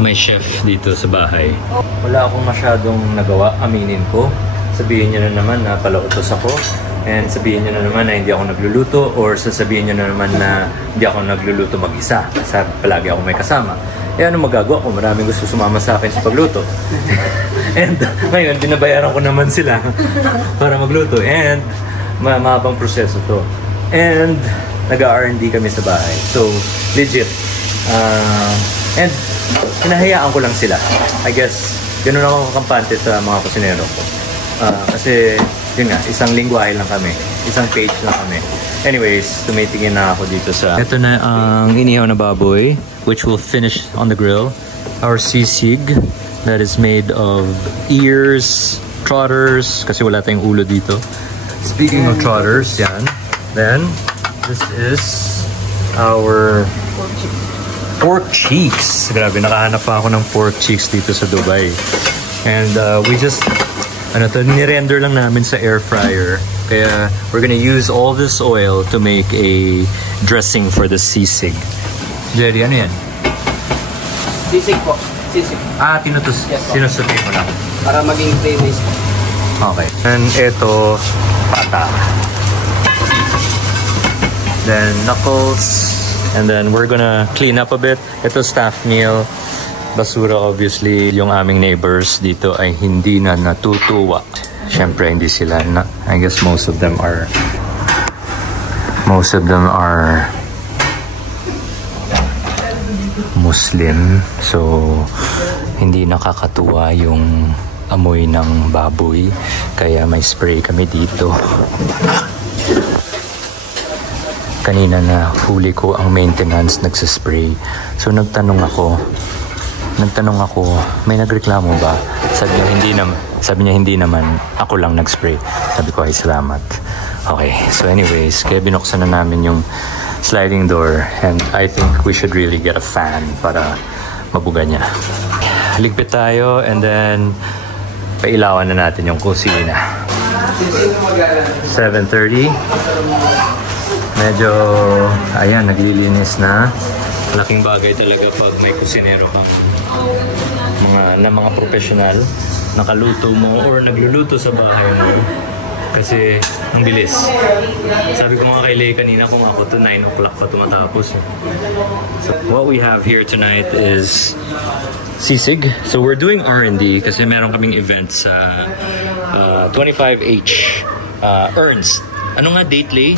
may chef dito sa bahay. Wala akong masyadong nagawa, aminin ko. Sabihin nyo na naman na palautos ako. And sabihin nyo na naman na hindi ako nagluluto. Or sasabihin nyo na naman na hindi ako nagluluto mag-isa. Kasi palagi ako may kasama. Eh ano magagawa ko? Maraming gusto sumama sa akin sa pagluto. And ngayon, binabayaran ko naman sila para magluto. And mahabang proseso to. And nag-R&D kami sa bahay. So, legit. And hinahayaan ko lang sila. I guess, ganoon ako kakampante sa mga kusinero ko. Kasi, yun nga, isang lingwahe lang kami. Isang page lang kami. Anyways, tumitingin na ako dito sa... Ito na ang inihaw na baboy, which will finish on the grill. Our sisig, that is made of ears, trotters, kasi wala tayong ulo dito. Speaking of trotters, yan. Then, this is our pork cheeks. Grabe, nakahanap pa ako ng pork cheeks dito sa Dubai. And we just, nirender lang namin sa air fryer. Kaya we're gonna use all this oil to make a dressing for the sisig. Jerry, ano yan? Sisig po. Sisig. Tinutos. Yes, sinusutin mo lang. Para maging flavors. Okay. And ito, pata. Then knuckles. And then we're gonna clean up a bit. Ito staff meal. Basura obviously. Yung aming neighbors dito ay hindi na natutuwa. Siyempre hindi sila na. I guess most of them are Muslim. So hindi nakakatuwa yung amoy ng baboy. Kaya may spray kami dito. Kanina na huli ko ang maintenance nagsaspray. So nagtanong ako, may nagreklamo ba? Sabi niya hindi naman, ako lang nagspray. Sabi ko ay salamat. Okay, so anyways, kaya binuksan na namin yung sliding door and I think we should really get a fan para mabuga niya. Ligpit tayo and then pailawan na natin yung kusina. 7:30. Medyo, ayan, naglilinis na. Laking bagay talaga pag may kusinero ka. Mga professional, nakaluto mo or nagluluto sa bahay mo. Kasi, ang bilis. Sabi ko nga kay Lei kanina, kung ako to 9 o'clock pa tumatapos. So, what we have here tonight is sisig. So, we're doing R&D kasi meron kaming event sa 25H Ernst. Ano nga date, Lei?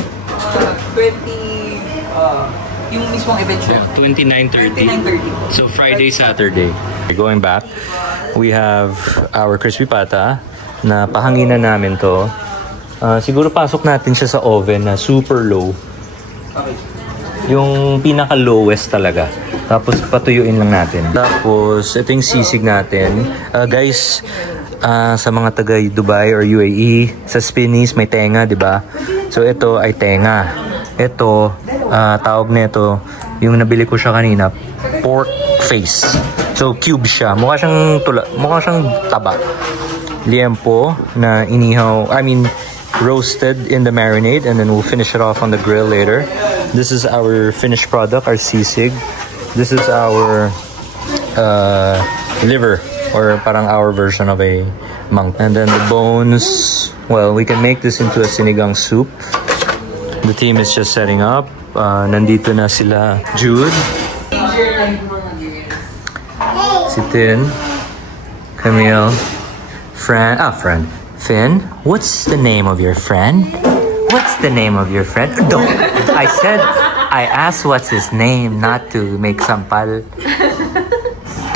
20, yung mismong event siya. 29:30. So Friday, Saturday. Going back, we have our crispy pata na pahanginan namin to. Siguro pasok natin siya sa oven na super low. Yung pinaka lowest talaga. Tapos patuyuin lang natin. Tapos ito yung sisig natin. Guys, sa mga taga Dubai or UAE, sa Spinneys may tenga, di ba? So ito ay tenga. Ito, tawag nito, yung nabili ko siya kanina, pork face. So cube siya. Mukha siyang taba. Liempo na roasted in the marinade and then we'll finish it off on the grill later. This is our finished product, our sisig. This is our liver, or parang our version of a monk. And then the bones, well, we can make this into a sinigang soup. The team is just setting up. Nandito na sila Jude, si Tin, Camille, Finn. What's the name of your friend? What's the name of your friend? Don't. I asked what's his name, not to make sampal.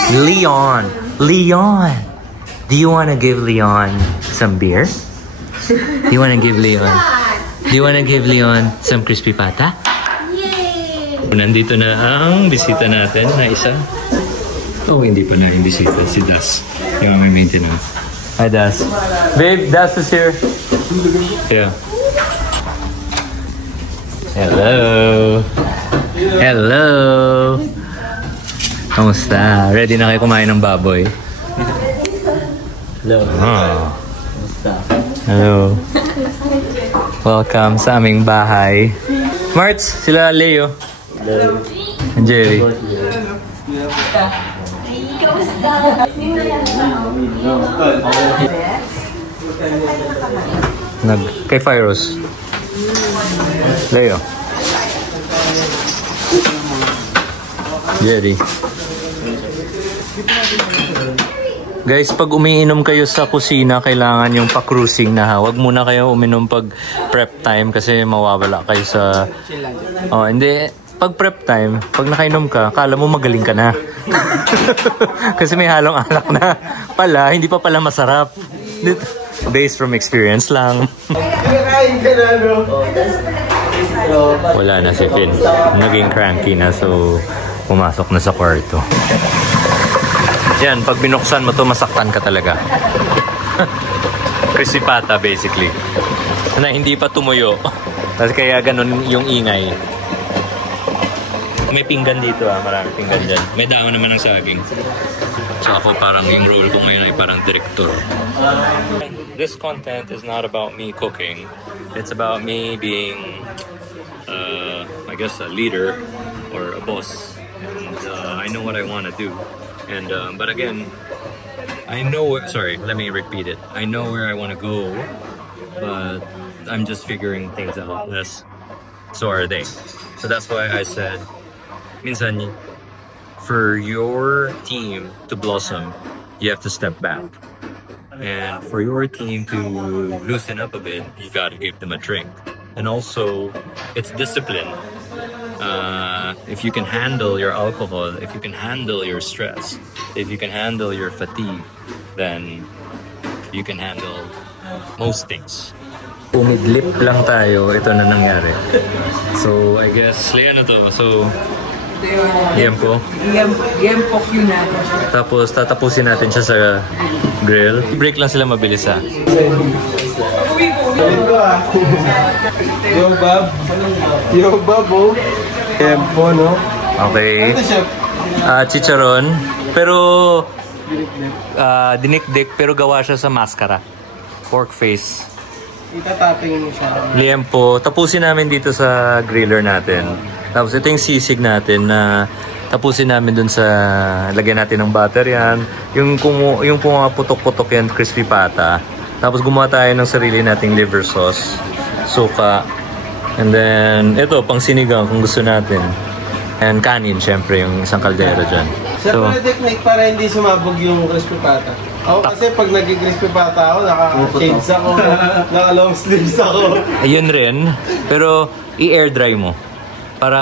Leon. Do you want to give Leon some beer? Do you want to give Leon some crispy pata? Yay! Nandito na ang bisita natin na isa. Oh, hindi pa na yung bisita. Si Das. Yung aming maintenance. Hi, Das. Babe, Das is here. Yeah. Hello. Kamusta? Ready na kayo kumain ng baboy? Hello. Hello. Welcome sa aming bahay. Marts, sila Leo. Hello. And Jerry. siya. Kay Fyros. Leo. Jerry. Guys, pag umiinom kayo sa kusina, kailangan yung pa-cruising na ha. Huwag muna kayo uminom pag prep time kasi mawawala kayo sa... Oh, hindi. Pag prep time, pag nakainom ka, kala mo magaling ka na. Kasi may halong alak na. Pala, hindi pa pala masarap. Based from experience lang. Wala na si Finn. Naging cranky na, so pumasok na sa kwarto. Yan, pag binuksan mo to, masaktan ka talaga. Crispy pata, basically. Na hindi pa tumuyo. Kasi kaya ganun yung ingay. May pinggan dito maraming pinggan dyan. May daon naman ng saging. So ako parang yung role ko ngayon ay parang director. This content is not about me cooking. It's about me being, I guess, a leader or a boss. And I know what I want to do. And but again, I know. Sorry, let me repeat it. I know where I want to go, but I'm just figuring things out. So are they. So that's why I said, minsan, for your team to blossom, you have to step back. And for your team to loosen up a bit, you got to give them a drink. And also, it's discipline. If you can handle your alcohol, if you can handle your stress, if you can handle your fatigue, then you can handle most things. Umidlip lang tayo, ito na nangyari. So, I guess, ano to? So, Yempo. Yempo yun na. Tapos, tatapusin natin siya sa grill. Break lang sila mabilis Yo, Bob. Yo, Bob, oh. Yempo, no? Okay. Chicharon. Pero, dinikdik, pero gawa siya sa maskara. Pork face. Itatapping mo siya. Liempo. Tapusin namin dito sa griller natin. Tapos ito yung sisig natin na tapusin namin dun sa lagyan natin ng butter yan. Yung putok-putok yan, crispy pata. Tapos gumawa tayo ng sarili nating liver sauce, suka. And then ito pang sinigang kung gusto natin. And kanin syempre yung isang kaldero dyan. So, technique para hindi sumabog yung crispy pata. Ako kasi pag nag-crispy pata ako, naka-shades ako, naka-long sleeves ako. Ayun rin. Pero i-air dry mo. Para...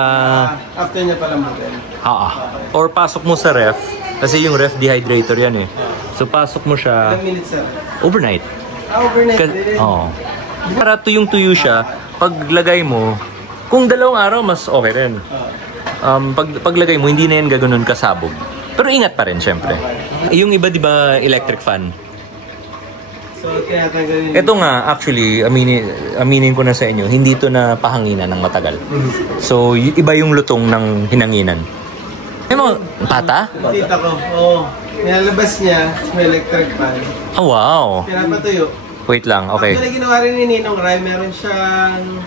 after niya palang butin. Or pasok mo sa ref. Kasi yung ref dehydrator yan eh. So pasok mo siya... Ilang minutes sir? Overnight. Overnight din? Oo. Para tuyong-tuyo siya, paglagay mo, kung 2 araw, mas okay rin. Paglagay mo, hindi na yan gaganon kasabog. Pero ingat pa rin, syempre. Yung iba, di ba, electric fan? So, tinatanggalin. Ito nga, actually, aminin ko na sa inyo, hindi ito na pahanginan ng matagal. So, iba yung lutong ng hinanginan. Ay mo, pata? Tita ko, oo. Nilalabas niya, may electric fan. Oh, wow. Pinapatuyo. Wait lang, okay. Actually, ginawa rin ni Ninong Rai, meron siyang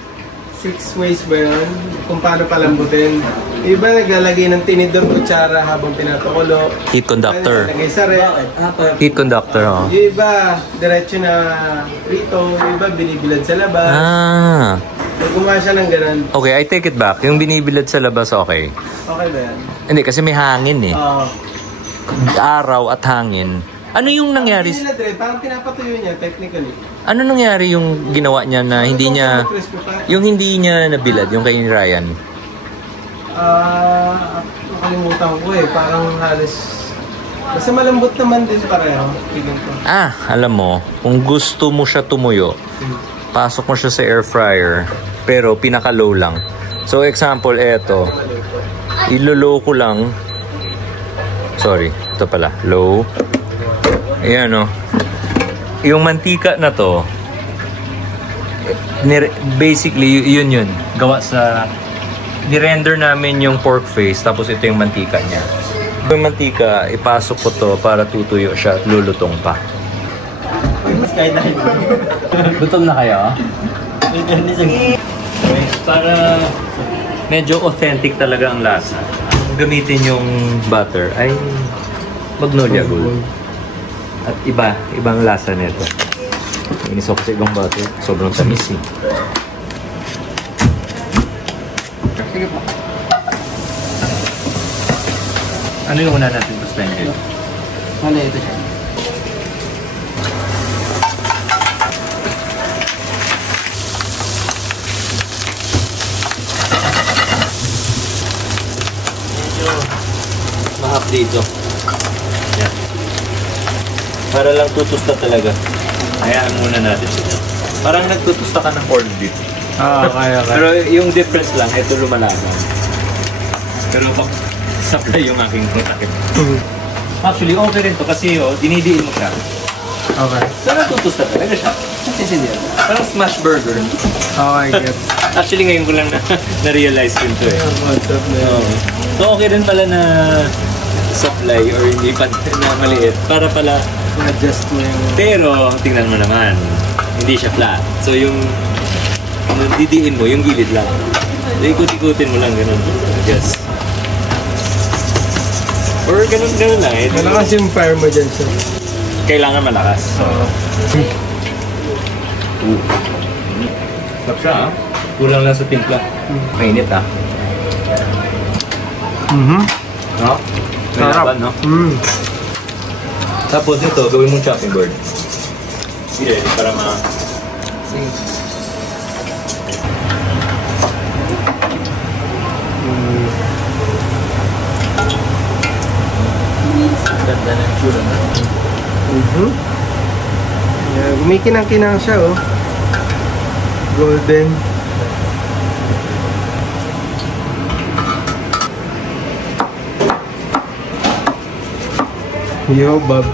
6 ways ba yun? Kung paano palambutin. Iba naglalagay ng tinidor kutsara habang pinatukulo. Heat conductor. Naglalagay sa ref. Heat conductor, oh. Yung iba, diretso na rito. Yung iba, binibilad sa labas. So, gumawa siya ng ganun. Okay, I take it back. Yung binibilad sa labas, okay. Okay ba yan? Hindi, kasi may hangin eh. Oo. Araw at hangin. Ano yung nangyari? Hindi nila parang pinapatuyo niya, technically. Ano nangyari yung ginawa niya na hindi niya... Yung hindi niya nabilad, yung kay Ryan? Nakalimutan ko eh. Parang halos... Basta malambot naman din pareho. Alam mo, kung gusto mo siya tumuyo, pasok mo siya sa air fryer, pero pinaka-low lang. So, example, eto. Ilo-low ko lang. Sorry, ito pala. Low. Ayan, oh. Yung mantika na to, basically, yun. Gawa sa... Nirender namin yung pork face, tapos ito yung mantika niya. Yung mantika, ipasok ko to para tutuyo siya at lulutong pa. Gutom na kayo? Para medyo authentic talaga ang lasa. gagamitin yung butter ay Magnolia Gold. At ibang lasa nito. Inis ako sa ibang butter. Sobrang tamis eh. Sige po. Ano yung una natin gustahin kayo? Wala ito siya. Mahap dito. Yan. Para lang tutusta talaga. Hayaan muna natin siya. Parang nagtutusta ka ng corned beef. Okay. Pero yung difference lang, ito lumalaman. Pero pag supply yung aking prototype. Actually, okay rin to kasi dinidiin mo siya. Okay. So natutusta talaga siya. Sisindihan. Parang smash burger. Okay, get. Actually, ngayon ko lang na-realize yun to eh. What's up na yun? So okay rin pala na supply or hindi pa na maliit para pala. I-adjust mo yung... Pero tingnan mo naman, hindi siya flat. So yung didiin mo, yung gilid lang. Ikot-ikutin mo lang ganun. Yes. Or ganun lang eh. Malakas yung fire mo dyan siya. Kailangan malakas. So, sarap siya ah. Kulang lang sa timpla. Mainit ah. No? May laban, no? Tapos ito, gawin mong chopping board. Sige, para ma... Sige. Ganda na yung tsura na. Yeah, gumikinang-kinang siya, oh. Golden. Yo, Bob.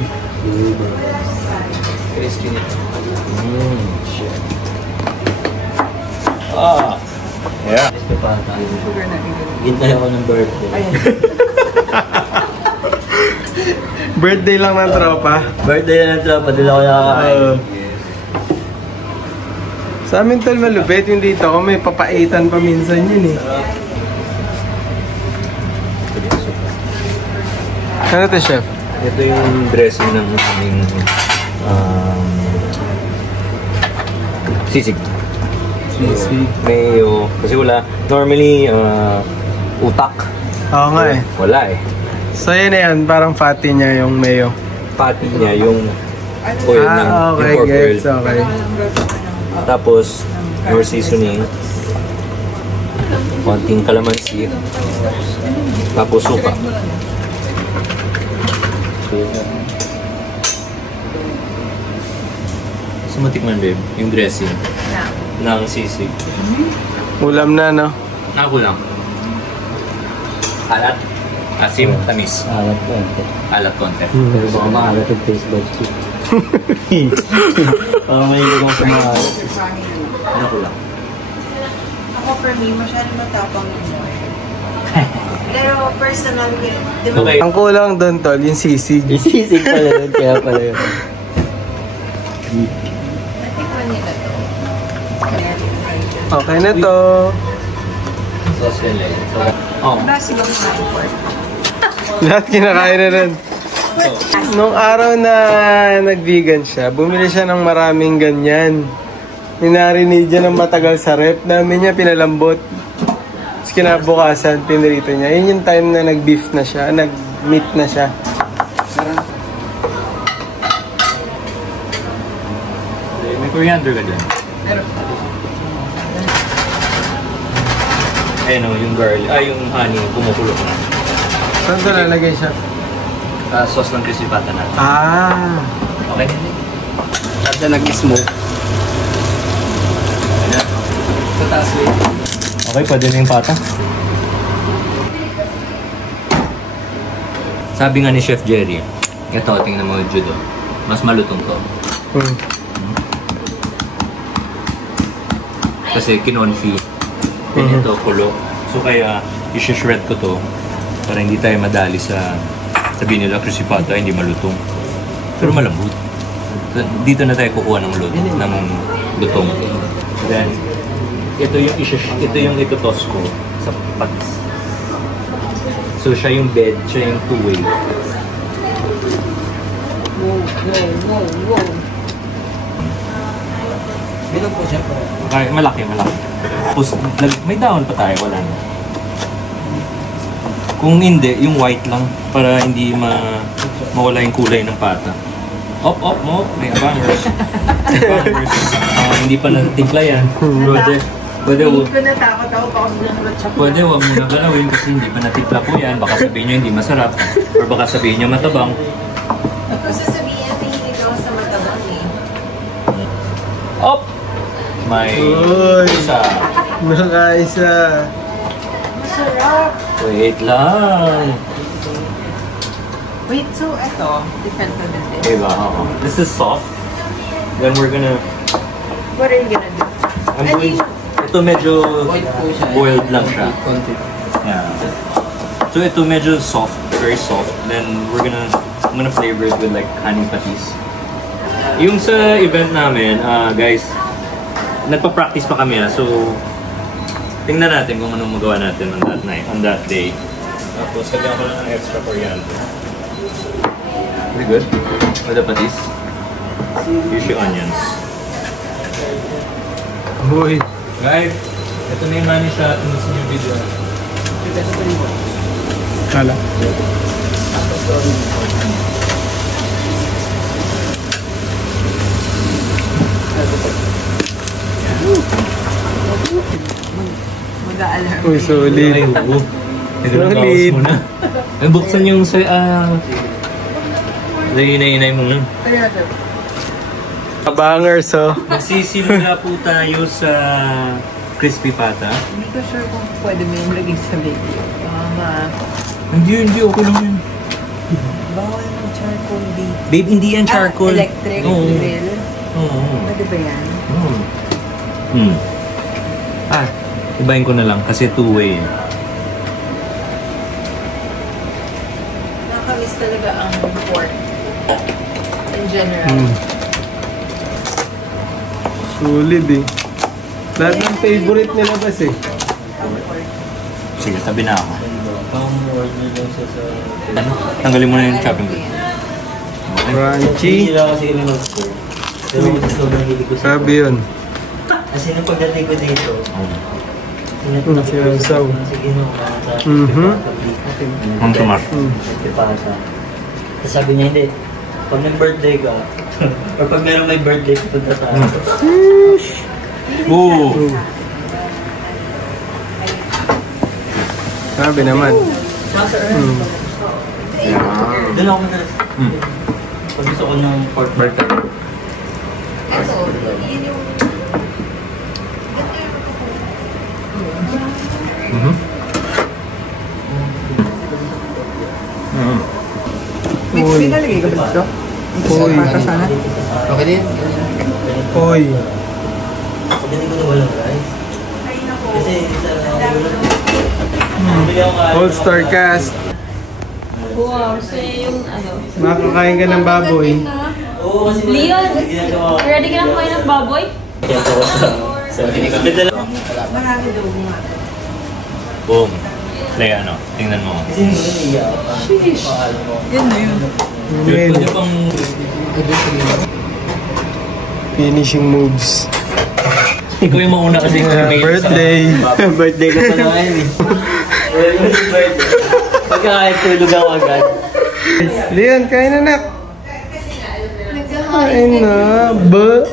Crispy nito. Shit. Ah! Yeah. Ito pa. Sugar na. Hintay ako ng birthday. Ayan. Birthday lang ng tropa. Birthday na ng tropa, dila ko nakakain. Sa amin tol malupit yung dito ko, may papaitan pa minsan yun eh. Ano to, chef? Ito yung dressing ng aming sisig. Sisig. Mayo. Kasi wala. Normally, utak. Oo nga eh. Wala eh. So yun na yan, parang fatty niya yung mayo. Patty niya yung oil ng okay, yung pork oil. gets, okay. Tapos, more seasoning. Konting calamansi. Tapos suka. So, matikman, babe, yung dressing ng sisig. Ulam na, no? Ako lang. Alat. Asim, tamis. Alat konti. Alat konti. Pero baka maalat yung taste buds ko. Parang may ibig akong kumaalat. Ano ko lang? Ako for me, masyadong matapang yung boy. Pero personal, di ba? Okay. Ang kulang doon, tol, yung sisig. Isisig pala yun, kaya pala yun. Natikman nila to. Okay na to. Sauce yan lang. Oh. Wala silang ma-import. Lahat kinakain na rin. Nung araw na nag-vegan siya, bumili siya ng maraming ganyan. Minarinig niya ng matagal sa rep. Namin niya pinalambot. Tapos kinabukasan, pinrito niya. Yun yung time na nag-beef na siya, nag-meat na siya. May coriander ka dyan. Ayun o, yung garlic. Yung honey, kumukulo na. Saan ito lalagay siya? Sauce ng crispy pata natin. Ah! Okay? At na nag-smoke. Sa taas mo. Okay, pwede na yung pata. Sabi nga ni Chef Jerry, ito, tingnan mo yung judo. Mas malutong to. Kasi kinonfi. Then ito, kulo. So kaya, i-shred ko to para hindi tayo madali sa sabihin nila crispy pata, hindi malutong. Pero malambot. So, dito na tayo kukuha ng lutong. Then, ito yung itotos ko sa patis. So So siya yung bed, siya yung two-way. Wow. Bilog po siya po. Okay, malaki. Tapos, may daon pa tayo, wala na. Kung hindi, yung white lang para hindi mawala yung kulay ng pata. Op, mo, may abangers. Hindi pa natimpla yan. Pwede, Hindi ko natakot ako baka sinunod siya. Pwede, wag mo na galawin kasi hindi pa natimpla po yan. Baka sabihin nyo hindi masarap. Or baka sabihin nyo matabang. Kung sasabihin natin hilig ako sa matabang eh. Op! May Uy! isa. Nakaisa. Masarap! Wait lang. Wait, so eto, different na din din. Diba? Oo. This is soft. Then we're gonna... What are you gonna do? I'm going... Ito medyo White po siya. boiled lang siya. Konti. Yeah. So ito medyo soft, very soft. Then I'm gonna flavor it with like honey patis. Yung sa event namin, guys, nagpa-practice pa kami so tingnan natin kung anong magawa natin on that night, on that day. Tapos lagyan ko lang ng extra coriander. Pretty good. With the patis. Usually onions. Uy. Guys, ito na yung money shot in this new video. Kala. Mag-aalarm. Uy, solid. Ay, oo. Solid. Mo na. Ay, buksan yung sa... Inay mo na. Abangers, oh. Magsisimula po tayo sa crispy pata. Hindi ko sure kung pwede mo yung laging sa video. Hindi. Okay lang yun. Bawal yung charcoal dito. Babe, hindi yan charcoal. Electric Oo. grill. Oo. Pwede ba yan? Ibahin ko na lang kasi two-way. Nakakamiss talaga ang pork. In general. Solid eh. Lahat ng favorite nila bas eh. Sige, tabi na ako. Tanggalin mo na yung chopping board. Crunchy. Sabi yun. Kasi nung pagdating ko dito, Sinasaw. sige no, Ang tumas. Tapos sabi niya, hindi. Pag nag-birthday ka, or pag meron may birthday, pupunta tayo. Oo. Sabi naman. Doon ako na. Pag gusto ko ng pork burger. Ito, yun yung... May naligay ka ba dito? Uy. Okay din. Uy. Pagdating ko na walang rice. Kasi isa All-star cast. Wow, so yung ano? Makakain ka ng baboy. Oo, kasi Leon, ginagawa ko. ready ka na kumain ng baboy? Kaya ako sa pinagkakita lang. Marami daw nga. Boom. Play ano, tingnan mo. Kasi hindi iiyak pa. Yan na yun. Pwede pang... Finishing moves. Ikaw yung mauna kasi may Birthday. Birthday ko pa na ngayon eh. Birthday. Pagkakain tulog ako agad. Leon, kain na nak. Kain na. Ba?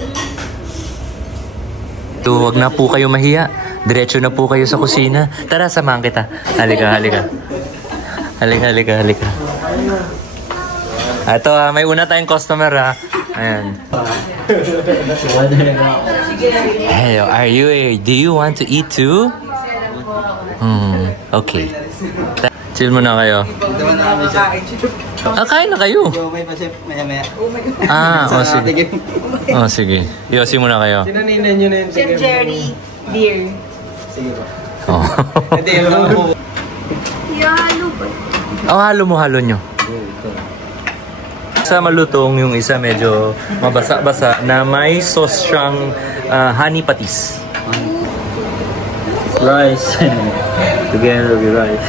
So, wag na po kayo mahiya. Diretso na po kayo sa kusina. Tara, samahan kita. Halika. Halika. Ito may una tayong customer Ayan. Hello, do you want to eat too? Okay. Chill muna kayo. Kain na kayo. May pa chef, maya-maya. Sige. Sige. Yosi muna kayo. Sinaninan nyo na yung Chef Jerry, dear. Sige po. Hindi, yung po. Yalo ba? Halo nyo. Sa malutong, yung isa medyo mabasa-basa na may sauce siyang honey patis. Rice. Together with rice.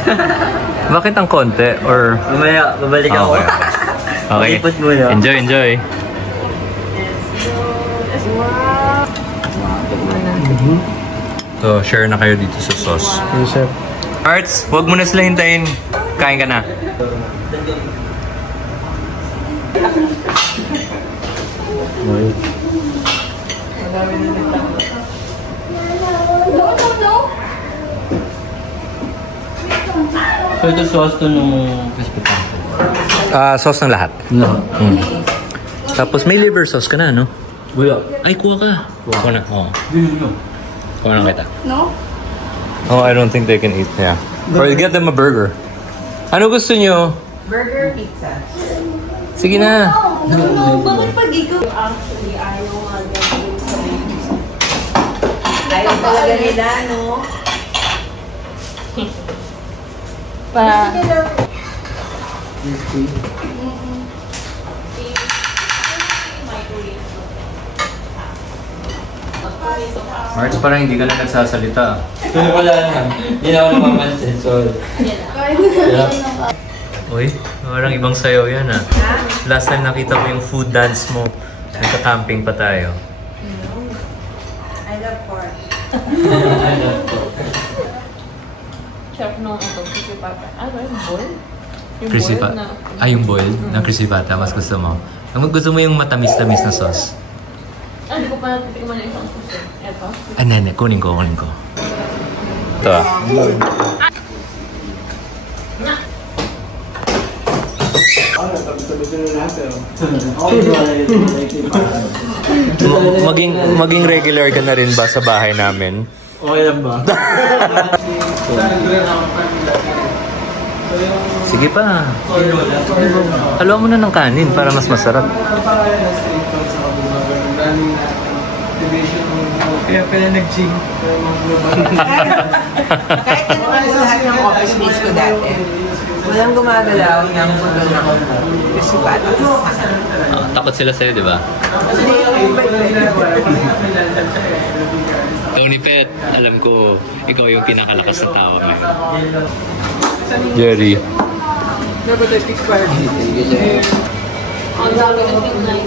Bakit ang konti? Or... Mamaya, babalik ako. Okay. Okay. Ipot muna. Enjoy, enjoy. So, share na kayo dito sa sauce. Yes, chef. Arts, huwag mo na sila hintayin. Kain ka na. So ito sauce to nung crispy pata. Sauce ng lahat. No. Tapos may liver sauce ka na, no? Wala. Ay, kuha ka. Kuha na. Oo. Kuha na kita. No? Oh, I don't think they can eat. Yeah. Or get them a burger. Ano gusto nyo? Burger, pizza. Sige na. No, bakit pag ikaw? Actually, ayaw nga gawin sa babies. Ayaw talaga nila, no? Pa. March, parang hindi ka na nagsasalita. Wala na. Hindi na ako namamansin. Sorry. Uy, parang ibang sayaw yan ah. Last time nakita ko yung food dance mo. Nagka-camping pa tayo. I love pork. Chef nung ito, crispy pata. Ano yung boil? Yung Crispy boil pata. na... Ah, yung boil ng crispy pata. Mas gusto mo. Gusto mo yung matamis-tamis na sauce. Ah, hindi ko pa natitikman na isang suso. Ito. Ah, nene. Kunin ko. Ito ah. Maging regular ka na rin ba sa bahay namin? Okay lang ba? Sige pa. Haluan mo na ng kanin para mas masarap. Kaya pala nag-gym. Kahit ano naman lahat ng office mates ko dati, walang gumagalaw ng pagod ako. Kasi bata. Takot sila sa'yo, di ba? Tony Pet, alam ko, ikaw yung pinakalakas na tao ngayon. Jerry. Dapat I speak Spanish. Ang dami ng pinay.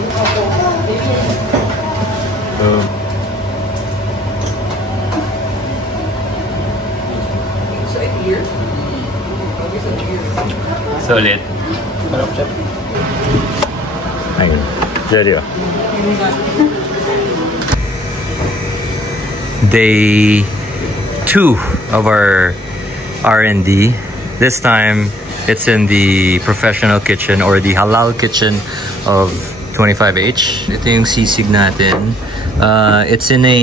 Solid. Ayun. Jerry. Day 2 of our R&D. This time, it's in the professional kitchen or the halal kitchen of 25H. Ito yung sisig natin. It's in a...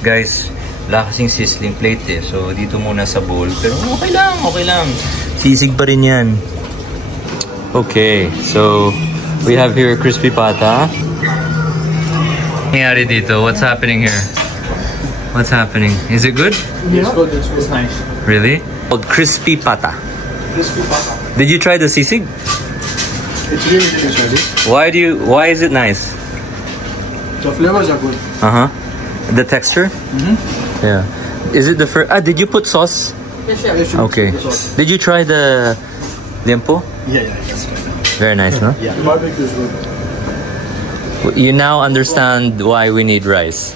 Guys, wala kasing sizzling plate eh. So, dito muna sa bowl. Pero okay lang. Sisig pa rin yan. Okay, so we have here crispy pata. Nangyari dito? What's happening here? What's happening? Is it good? It's good. It's nice. Really? Called crispy pata. Crispy pata. Did you try the sisig? It's really delicious. Why is it nice? The flavors are good. The texture? Yeah. Is it the first? Did you put sauce? Yes, Okay. Did you try the liempo? Yeah, yes. Very nice, no? Yeah. The barbecue is good. You now understand why we need rice.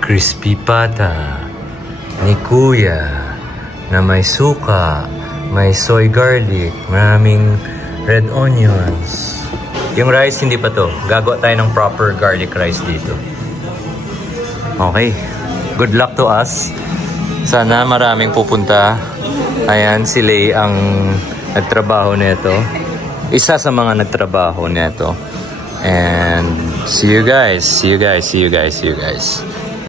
Crispy pata ni Kuya na may suka, may soy garlic, maraming red onions. Yung rice hindi pa to. Gagawa tayo ng proper garlic rice dito. Okay. Good luck to us. Sana maraming pupunta. Ayan, si Lay ang nagtrabaho nito. Isa sa mga nagtrabaho nito. And see you guys.